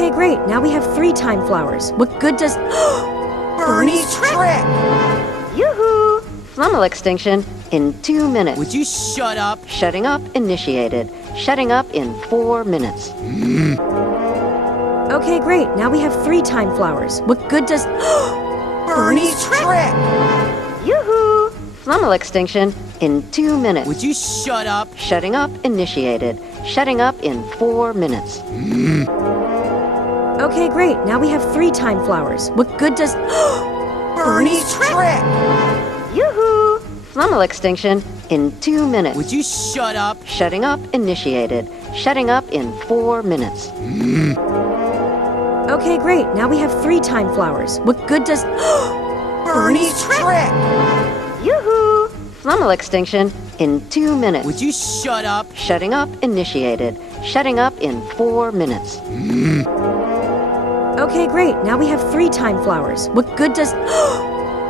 Okay, great. Now we have 3 time flowers. What good does... Bernie's trick! Yoo-hoo! Flummal extinction in 2 minutes. Would you shut up? Shutting up initiated. Shutting up in 4 minutes. Okay, great. Now we have 3 time flowers. What good does... Bernie's trick! Yoo-hoo! Flummal extinction in 2 minutes. Would you shut up? Shutting up initiated. Shutting up in 4 minutes. Okay, great. Now we have 3 time flowers. What good does... Bernie's trick! Yoo-hoo! Flummal extinction in 2 minutes. Would you shut up? Shutting up initiated. Shutting up in 4 minutes. Okay, great. Now we have 3 time flowers. What good does... Bernie's trick! Yoo-hoo! Flummal extinction in 2 minutes. Would you shut up? Shutting up initiated. Shutting up in 4 minutes. Okay, great. Now we have 3 time flowers. What good does...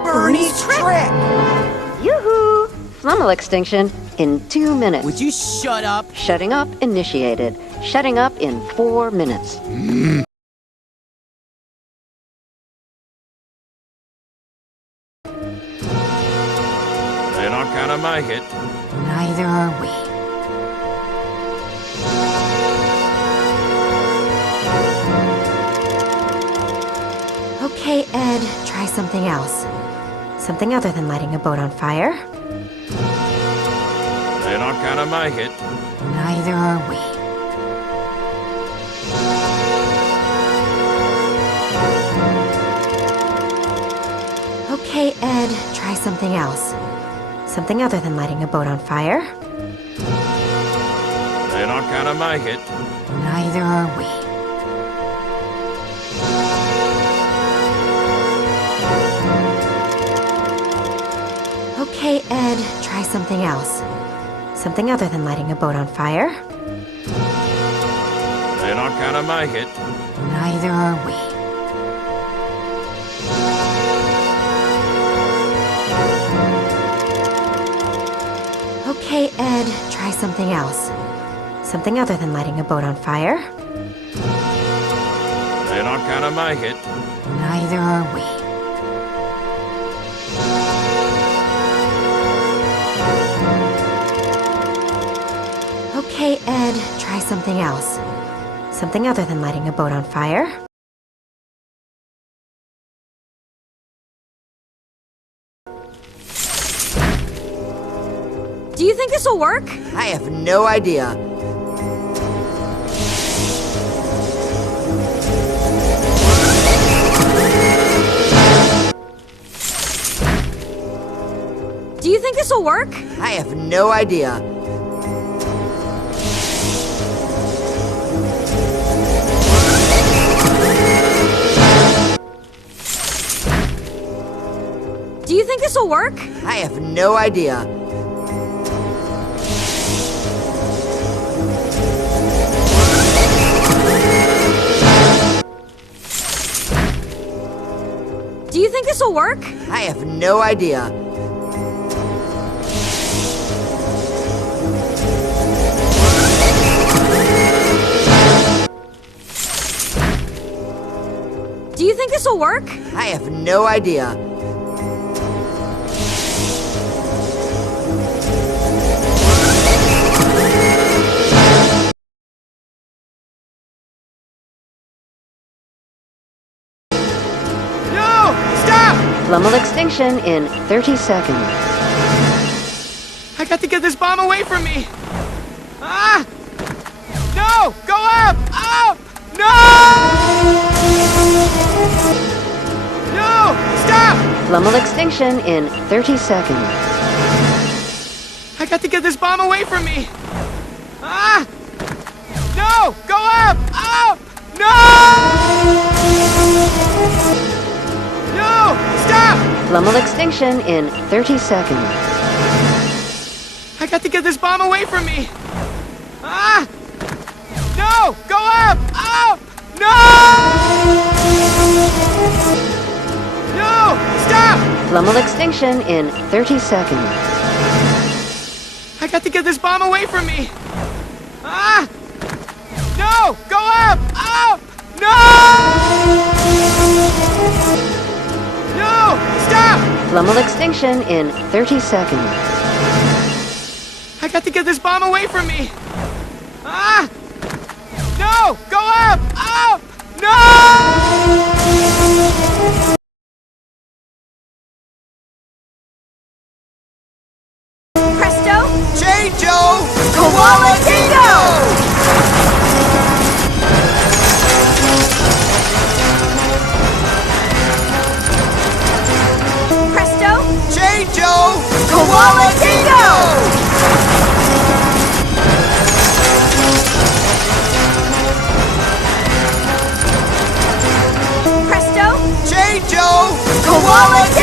Bernie's trick! Yoo-hoo! Flummal extinction in 2 minutes. Would you shut up? Shutting up initiated. Shutting up in 4 minutes. They're not gonna make it. Neither are we. Okay, Ed, try something else. Something other than lighting a boat on fire. They're not gonna make it. Neither are we. Okay, Ed, try something else. Something other than lighting a boat on fire. They're not gonna make it. Neither are we. Okay, Ed, try something else. Something other than lighting a boat on fire. They're not gonna make it. Neither are we. Okay, Ed, try something else. Something other than lighting a boat on fire. They're not gonna make it. Neither are we. Okay, Ed, try something else. Something other than lighting a boat on fire. Do you think this will work? I have no idea. Do you think this will work? I have no idea. Do you think this will work? I have no idea. Do you think this will work? I have no idea. Do you think this will work? I have no idea. No! Stop! Flummal extinction in 30 seconds. I got to get this bomb away from me! Ah! No! Go up! Up! No! No! Stop! Flummal extinction in 30 seconds. I got to get this bomb away from me! Ah! No! Go up! Up! No! No! Stop! Flummal extinction in 30 seconds. I got to get this bomb away from me! Ah! No! Go up! Up! No! No! Stop! Flummal extinction in 30 seconds. I got to get this bomb away from me! Ah! No! Go up! Up! No! No! Stop! Flummal extinction in 30 seconds. I got to get this bomb away from me! Ah! No! Go up! Up! No! Presto! Change-o! Koala Dingo! Presto! Change-o! Koala Dingo! Presto! Change-o! Koala Dingo!